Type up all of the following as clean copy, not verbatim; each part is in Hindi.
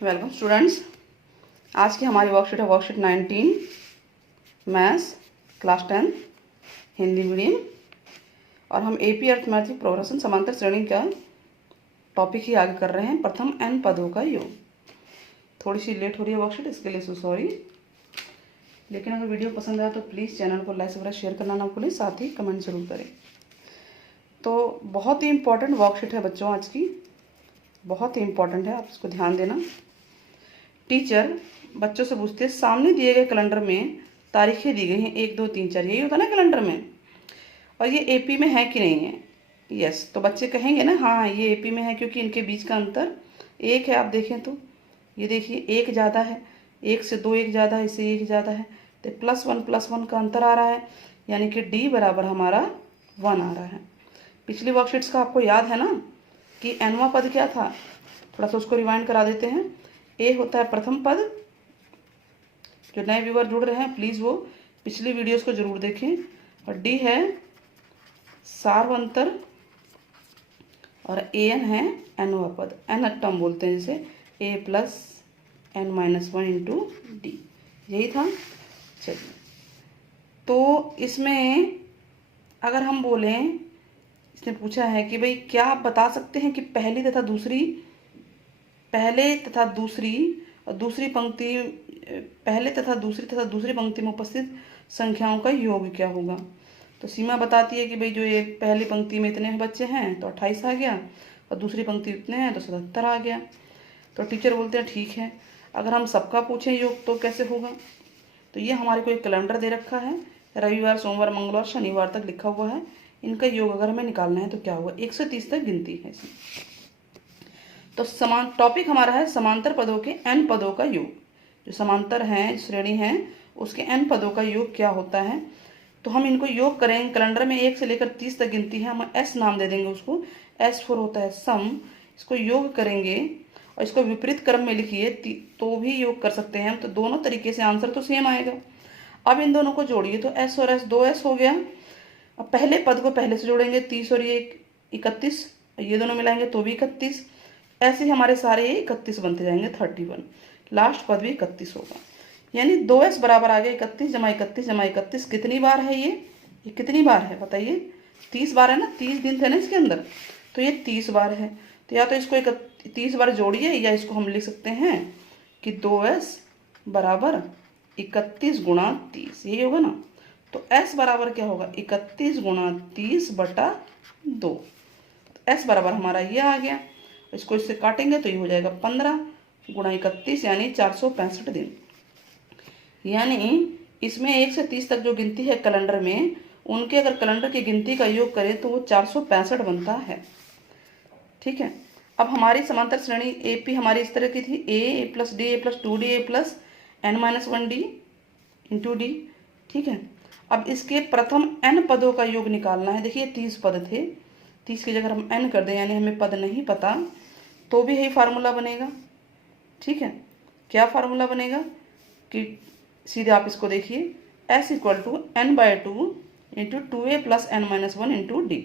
Welcome students. आज की हमारी वर्कशीट है worksheet 19 maths class 10 Hindi medium. और हम एपी अर्थमैटिक प्रोग्रेशन समांतर श्रेणी का टॉपिक ही आगे कर रहे हैं, प्रथम n पदों का योग। थोड़ी सी लेट हो रही है वर्कशीट, इसके लिए सॉरी। लेकिन अगर वीडियो पसंद आया तो प्लीज़ चैनल को लाइक वगैरह शेयर करना ना भूलें, साथ ही कमेंट ज़रूर करें। तो बहुत ही इम्पॉर्टेंट वर्कशीट है बच्चों आज की, बहुत ही इम्पॉर्टेंट है, आप इसको ध्यान देना। टीचर बच्चों से पूछते हैं सामने दिए गए कैलेंडर में तारीखें दी गई हैं 1 2 3 4, यही होता है ना कैलेंडर में, और ये एपी में है कि नहीं है। यस, तो बच्चे कहेंगे ना हाँ ये एपी में है, क्योंकि इनके बीच का अंतर 1 है। आप देखें तो ये देखिए 1 ज़्यादा है, 1 से 2 1 ज़्यादा है, इससे 1 ज़्यादा है, तो +1 का अंतर आ रहा है, यानी कि डी बराबर हमारा 1 आ रहा है। पिछली वर्कशीट्स का आपको याद है ना कि nवां पद क्या था, थोड़ा सा उसको रिवाइंड करा देते हैं। ए होता है प्रथम पद, जो नए व्यूअर जुड़ रहे हैं प्लीज़ वो पिछली वीडियोस को जरूर देखें। और डी है सार्वंतर, और एन है nवां पद, एन टर्म बोलते हैं जिसे, a plus n minus 1 into d, यही था। चलिए, तो इसमें अगर हम बोलें, इसने पूछा है कि भाई क्या आप बता सकते हैं कि पहले तथा दूसरी पंक्ति, पहले तथा दूसरी पंक्ति में उपस्थित संख्याओं का योग क्या होगा। तो सीमा बताती है कि भाई जो ये पहली पंक्ति में इतने बच्चे हैं तो 28 आ गया, और दूसरी पंक्ति इतने हैं तो 77 आ गया। तो टीचर बोलते हैं ठीक है, अगर हम सबका पूछें योग तो कैसे होगा। तो ये हमारे को एक कैलेंडर दे रखा है, रविवार सोमवार मंगलवार शनिवार तक लिखा हुआ है, इनका योग अगर हमें निकालना है तो क्या होगा। 1 से 30 तक गिनती है इसमें। तो समान टॉपिक हमारा है समांतर पदों के n पदों का योग। जो समांतर हैं, श्रेणी है, उसके n पदों का योग क्या होता है। तो हम इनको योग करेंगे। कैलेंडर में 1 से लेकर 30 तक गिनती है, हम s नाम दे देंगे उसको, S4 होता है सम। इसको योग करेंगे और इसको विपरीत क्रम में लिखिए तो भी योग कर सकते हैं, तो दोनों तरीके से आंसर तो सेम आएगा। अब इन दोनों को जोड़िए तो s और s 2s हो गया। अब पहले पद को पहले से जोड़ेंगे, 30 और ये 31, ये दोनों मिलाएंगे तो भी 31, ऐसे ही हमारे सारे ये 31 बनते जाएंगे, 31। लास्ट पद भी 31 होगा, यानी 2s बराबर आ गया 31 जमा 31 जमा 31। कितनी बार है ये कितनी बार है बताइए, 30 बार है ना, 30 दिन थे ना इसके अंदर, तो ये 30 बार है। तो या तो इसको 30 बार जोड़िए, या इसको हम लिख सकते हैं कि 2s बराबर 31 गुणा 30, यही होगा ना। तो s बराबर क्या होगा, 31 गुणा 30 बटा 2। s बराबर हमारा ये आ गया। इसको इससे काटेंगे तो ये हो जाएगा 15 गुणा 31, यानी 465 दिन। यानी इसमें 1 से 30 तक जो गिनती है कैलेंडर में, उनके अगर कैलेंडर की गिनती का योग करें तो वो 465 बनता है। ठीक है। अब हमारी समांतर श्रेणी एपी हमारी इस तरह की थी, ए प्लस डी ए प्लस 2डी ए प्लस n-1d इंटू डी। ठीक है। अब इसके प्रथम n पदों का योग निकालना है। देखिए 30 पद थे, 30 की जगह हम n कर दें, यानी हमें पद नहीं पता, तो भी यही फार्मूला बनेगा। ठीक है। क्या फार्मूला बनेगा कि सीधे आप इसको देखिए, s equal to n/2 into 2a plus n-1 into D.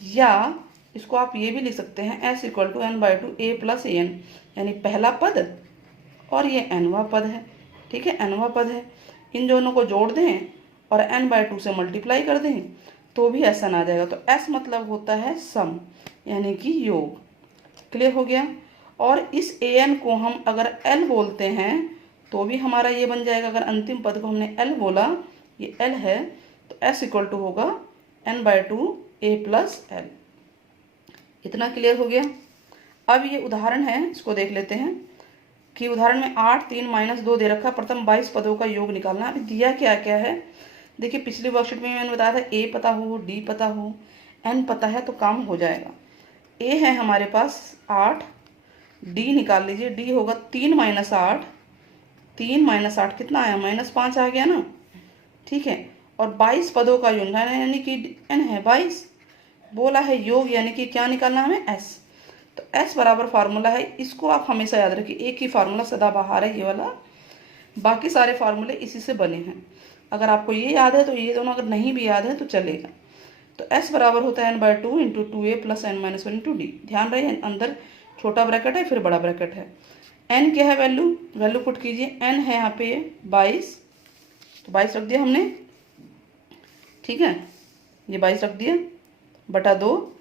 या इसको आप ये भी लिख सकते हैं, s equal to n/2 a plus an, यानी पहला पद और ये nवां पद है। ठीक है, nवां पद है, इन दोनों को जोड़ दें और n/2 से मल्टीप्लाई कर दें तो भी ऐसा ना आ जाएगा। तो s मतलब होता है सम, यानी कि योग। क्लियर हो गया। और इस an को हम अगर l बोलते हैं तो भी हमारा ये बन जाएगा। अगर अंतिम पद को हमने l बोला, ये l है, तो s इक्वल टू होगा n/2 a प्लस l। इतना क्लियर हो गया। अब ये उदाहरण है, इसको देख लेते हैं कि उदाहरण में 8 3 माइनस 2 दे रखा, प्रथम 22 पदों का योग निकालना। अभी दिया क्या क्या है, देखिए पिछली वर्कशीट में मैंने बताया था a पता हो, d पता हो, n पता है तो काम हो जाएगा। a है हमारे पास 8, d निकाल लीजिए, d होगा 3 माइनस 8, 3 माइनस 8 कितना आया, -5 आ गया ना। ठीक है। और 22 पदों का योग, यानी कि n है 22, बोला है योग, यानी कि क्या निकालना हमें, s। तो s बराबर फार्मूला है, इसको आप हमेशा याद रखिए, एक ही फार्मूला सदाबहार है ये वाला, बाकी सारे फार्मूले इसी से बने हैं। अगर आपको ये याद है तो ये दोनों, अगर नहीं भी याद है तो चलेगा। तो s बराबर होता है n/2 into 2a plus n-1 into D. ध्यान रहे अंदर छोटा ब्रैकेट है फिर बड़ा ब्रैकेट है। n क्या है वैल्यू, वैल्यू पुट कीजिए। n है यहाँ पे 22, तो 22 रख दिया हमने, ठीक है, ये 22 रख दिया बटा 2।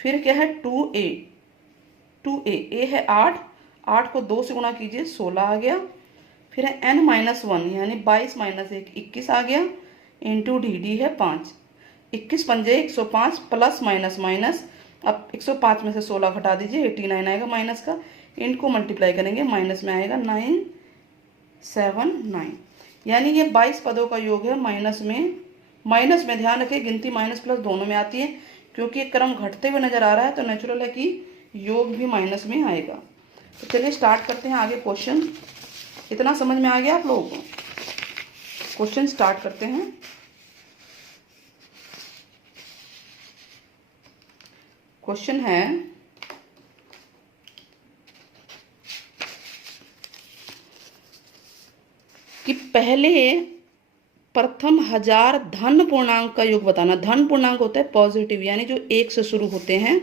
फिर क्या है 2a, 2a, a है 8, 8 को 2 से गुणा कीजिए 16 आ गया। फिर है n माइनस 1 यानी 22 माइनस 1 21 आ गया, इंटू डी, डी है 5, 21 पंजे 105 प्लस माइनस माइनस, अब 105 में से 16 घटा दीजिए 89 आएगा माइनस का, इंट को मल्टीप्लाई करेंगे माइनस में आएगा 979, यानी ये 22 पदों का योग है। माइनस में ध्यान रखें गिनती माइनस प्लस दोनों में आती है, क्योंकि एक क्रम घटते हुए नजर आ रहा है तो नेचुरल है कि योग भी माइनस में आएगा। तो चलिए स्टार्ट करते हैं आगे क्वेश्चन। इतना समझ में आ गया आप लोगों को? क्वेश्चन स्टार्ट करते हैं। क्वेश्चन है कि पहले प्रथम 1000 धन पूर्णांक का योग बताना। धन पूर्णांक होता है पॉजिटिव, यानी जो 1 से शुरू होते हैं,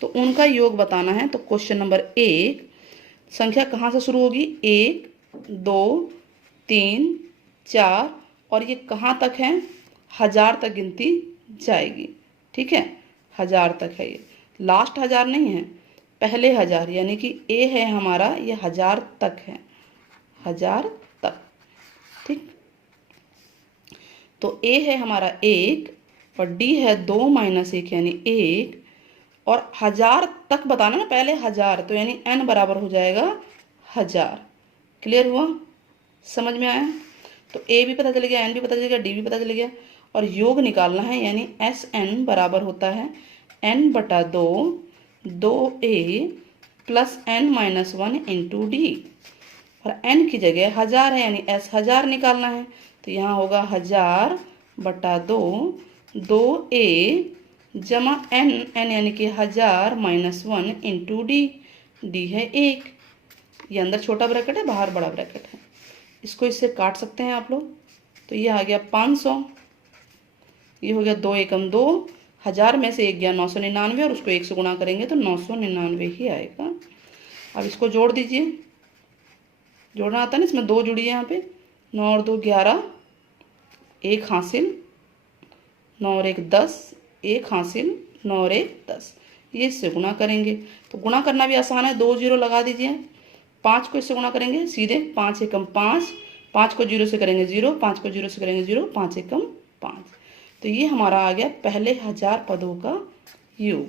तो उनका योग बताना है। तो क्वेश्चन नंबर 1, संख्या कहाँ से शुरू होगी? 1 2 3 4, और ये कहाँ तक है? 1000 तक गिनती जाएगी, ठीक है, 1000 तक है, ये लास्ट 1000 नहीं है, पहले 1000, यानी कि ए है हमारा, ये 1000 तक है, 1000 तक, ठीक। तो ए है हमारा 1 और डी है 2 माइनस 1 यानी 1, और 1000 तक बताना ना, पहले 1000, तो यानी n बराबर हो जाएगा 1000। क्लियर हुआ? समझ में आया? तो a भी पता चल गया, n भी पता चल गया, d भी पता चल गया, और योग निकालना है, यानी Sn बराबर होता है n बटा 2, 2a plus n minus 1 into D, और n की जगह 1000 है यानी s 1000 निकालना है, तो यहाँ होगा 1000 बटा 2, 2a जमा n, n यानी कि 1000 माइनस 1 इंटू डी, डी है 1, ये अंदर छोटा ब्रैकेट है, बाहर बड़ा ब्रैकेट है, इसको इससे काट सकते हैं आप लोग। तो ये आ गया 500, ये हो गया 2 एकम 2, 1000 में से 1 गया 999, और उसको 1 से गुणा करेंगे तो 999 ही आएगा। अब इसको जोड़ दीजिए, जोड़ना आता है ना, इसमें 2 जुड़ी है यहाँ पे, 9 और 2 11, 1 हासिल, 9 और 1 10, 1 हासिल, 9 और 1 10, ये इससे गुणा करेंगे। तो गुणा करना भी आसान है, 2 0 लगा दीजिए, 5 को इससे गुणा करेंगे सीधे, 5 एकम 5, 5 को 0 से करेंगे 0, 5 को 0 से करेंगे 0, 5 एकम 5, तो ये हमारा आ गया पहले 1000 पदों का योग,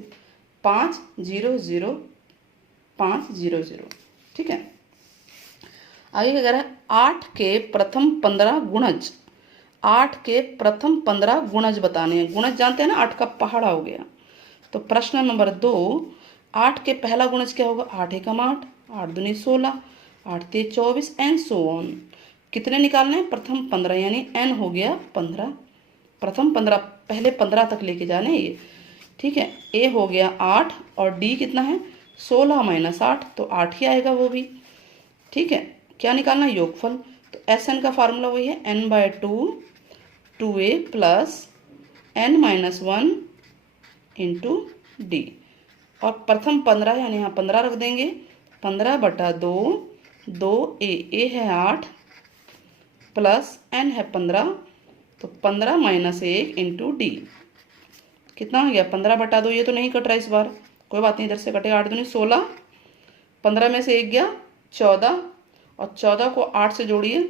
5 0 0 5 0 0, ठीक है। आगे क्या कह रहा है? 8 के प्रथम 15 गुणज, 8 के प्रथम 15 गुणज बताने हैं। गुणज जानते हैं ना, 8 का पहाड़ा हो गया। तो प्रश्न नंबर 2, 8 के पहला गुणज क्या होगा? 8 एकम 8, 8 दूनी 16, 8 तेज 24 एंड सो ऑन। कितने निकालने हैं? प्रथम 15, यानी n हो गया 15, प्रथम 15, पहले 15 तक लेके जाने ये, ठीक है। a हो गया 8 और d कितना है? 16 माइनस 8, तो 8 ही आएगा वो भी, ठीक है। क्या निकालना? योगफल। तो Sn का फार्मूला वही है n/2, 2a plus n minus 1 into D, और प्रथम 15 यानी यहाँ 15 रख देंगे, 15 बटा 2, 2a, a है 8 प्लस n है 15, तो 15 माइनस 1 इंटू डी, कितना हो गया? 15 बटा 2, ये तो नहीं कट रहा इस बार, कोई बात नहीं, इधर से कटेगा, 8 दूनी 16, 15 में से 1 गया 14, और 14 को 8 से जोड़िए,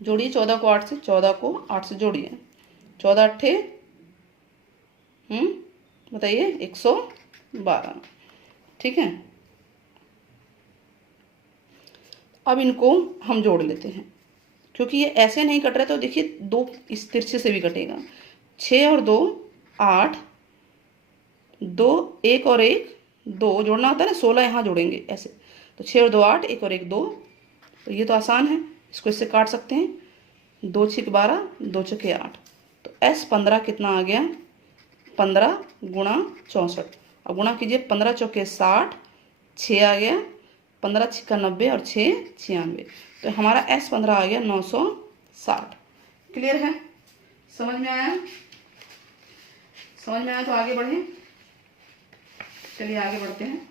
14 को 8 से, 14 को 8 से जोड़िए, 14 अट्ठे बताइए 112, ठीक है। अब इनको हम जोड़ लेते हैं, क्योंकि ये ऐसे नहीं कट रहे, तो देखिए 2 इस तिरछे से भी कटेगा, 6 और 2 8, 2 1 और 1 2 जोड़ना होता है ना, 16 यहाँ जोड़ेंगे ऐसे, तो 6 और 2 8, 1 और 1 2, तो ये तो आसान है, इसको इससे काट सकते हैं, 2 6 12, 2 6 8, तो S15 कितना आ गया? 15 गुणा 64, अब गुणा कीजिए, 15 चौके 60, 6 आ गया, 15 6 90 और 6 96, तो हमारा S15 आ गया 960। क्लियर है? समझ में आया? समझ में आया तो आगे बढ़ें। चलिए आगे बढ़ते हैं।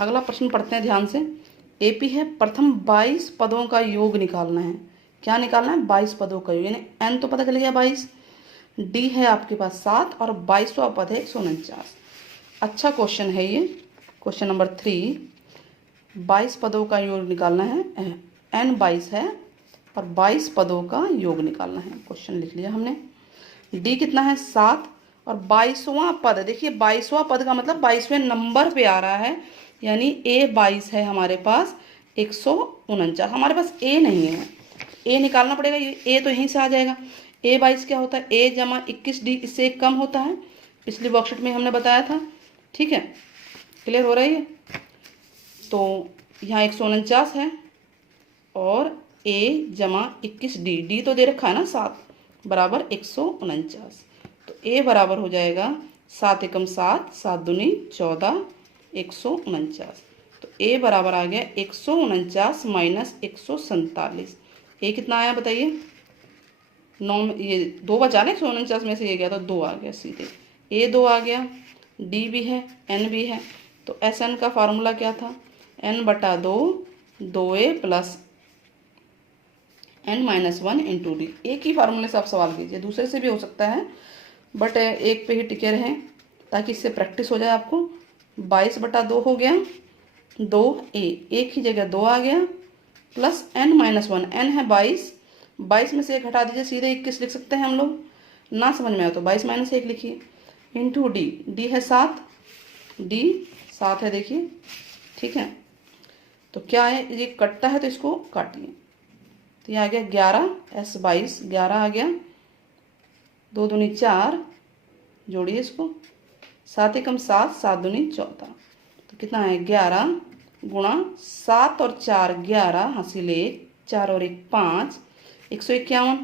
अगला प्रश्न पढ़ते हैं ध्यान से। एपी है प्रथम 22 पदों का योग निकालना है। क्या निकालना है? 22 पदों का योग, यानी एन तो पता चल गया 22, डी है आपके पास 7 और 22वां पद है 149। अच्छा क्वेश्चन है ये, क्वेश्चन नंबर 3। 22 पदों का योग निकालना है, एन 22 है और 22 पदों का योग निकालना है। क्वेश्चन लिख लिया हमने। डी कितना है? 7 और 22वां पद, देखिए 22वां पद का मतलब 22वें नंबर पे आ रहा है, यानी ए 22 है हमारे पास 149। हमारे पास ए नहीं है, ए निकालना पड़ेगा। ए तो यहीं से आ जाएगा। ए 22 क्या होता है? ए जमा 21 डी, इससे एक कम होता है, पिछली वर्कशीट में हमने बताया था। ठीक है, क्लियर हो रही है? तो यहाँ 149 है और ए जमा 21 डी, डी तो दे रखा है ना 7 बराबर 149। तो ए बराबर हो जाएगा 7 एकम 7, 7 दूनी 14, 149। तो ए बराबर आ गया 149 माइनस 147। ए कितना आया बताइए? 9 में ये 2 बचा ना, 149 में से ये गया तो 2 आ गया सीधे। ए 2 आ गया, डी भी है, एन भी है। तो एस एन का फार्मूला क्या था? एन बटा 2, 2a plus n minus 1 into D. एक ही फार्मूले से आप सवाल कीजिए, दूसरे से भी हो सकता है, बट एक पे ही टिके रहें ताकि इससे प्रैक्टिस हो जाए आपको। 22 बटा 2 हो गया 2a, एक ही जगह 2 आ गया, प्लस एन माइनस 1, एन है 22, 22 में से 1 हटा दीजिए, सीधे 21 लिख सकते हैं हम लोग। ना समझ में आए तो 22 माइनस 1 लिखिए, इंटू डी, डी है 7, डी 7 है देखिए। ठीक है, तो क्या है, ये कटता है तो इसको काटिए। तो ये आ गया 11, एस 22 11 आ गया, 2 दूनी 4, जोड़िए इसको, 7 एकम 7, 7 दूनी 14। तो कितना है? 11 गुणा 7 और 4 11, हासिल 1, 4 और 1 5, 151।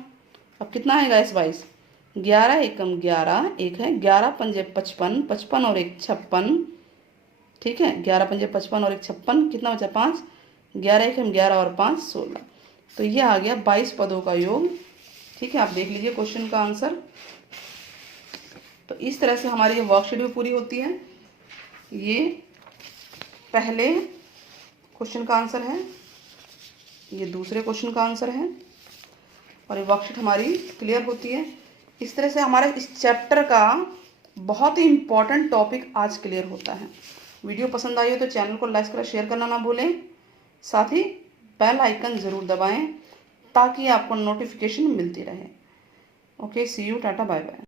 अब कितना आएगा? एस 22 11 एकम 11, एक है 11 पंजे 55, 55 और 1 56। ठीक है, 11 पंजे 55 और 1 56, कितना बचा? 5, 11 एकम 11 और 5 16। तो ये आ गया 22 पदों का योग। ठीक है, आप देख लीजिए क्वेश्चन का आंसर। तो इस तरह से हमारी ये वर्कशीट भी पूरी होती है। ये पहले क्वेश्चन का आंसर है, ये दूसरे क्वेश्चन का आंसर है, और ये वर्कशीट हमारी क्लियर होती है। इस तरह से हमारे इस चैप्टर का बहुत ही इम्पॉर्टेंट टॉपिक आज क्लियर होता है। वीडियो पसंद आई हो तो चैनल को लाइक कर शेयर करना ना भूलें, साथ ही बेल आइकन ज़रूर दबाएं ताकि आपको नोटिफिकेशन मिलती रहे। Okay, see you, tata, bye bye.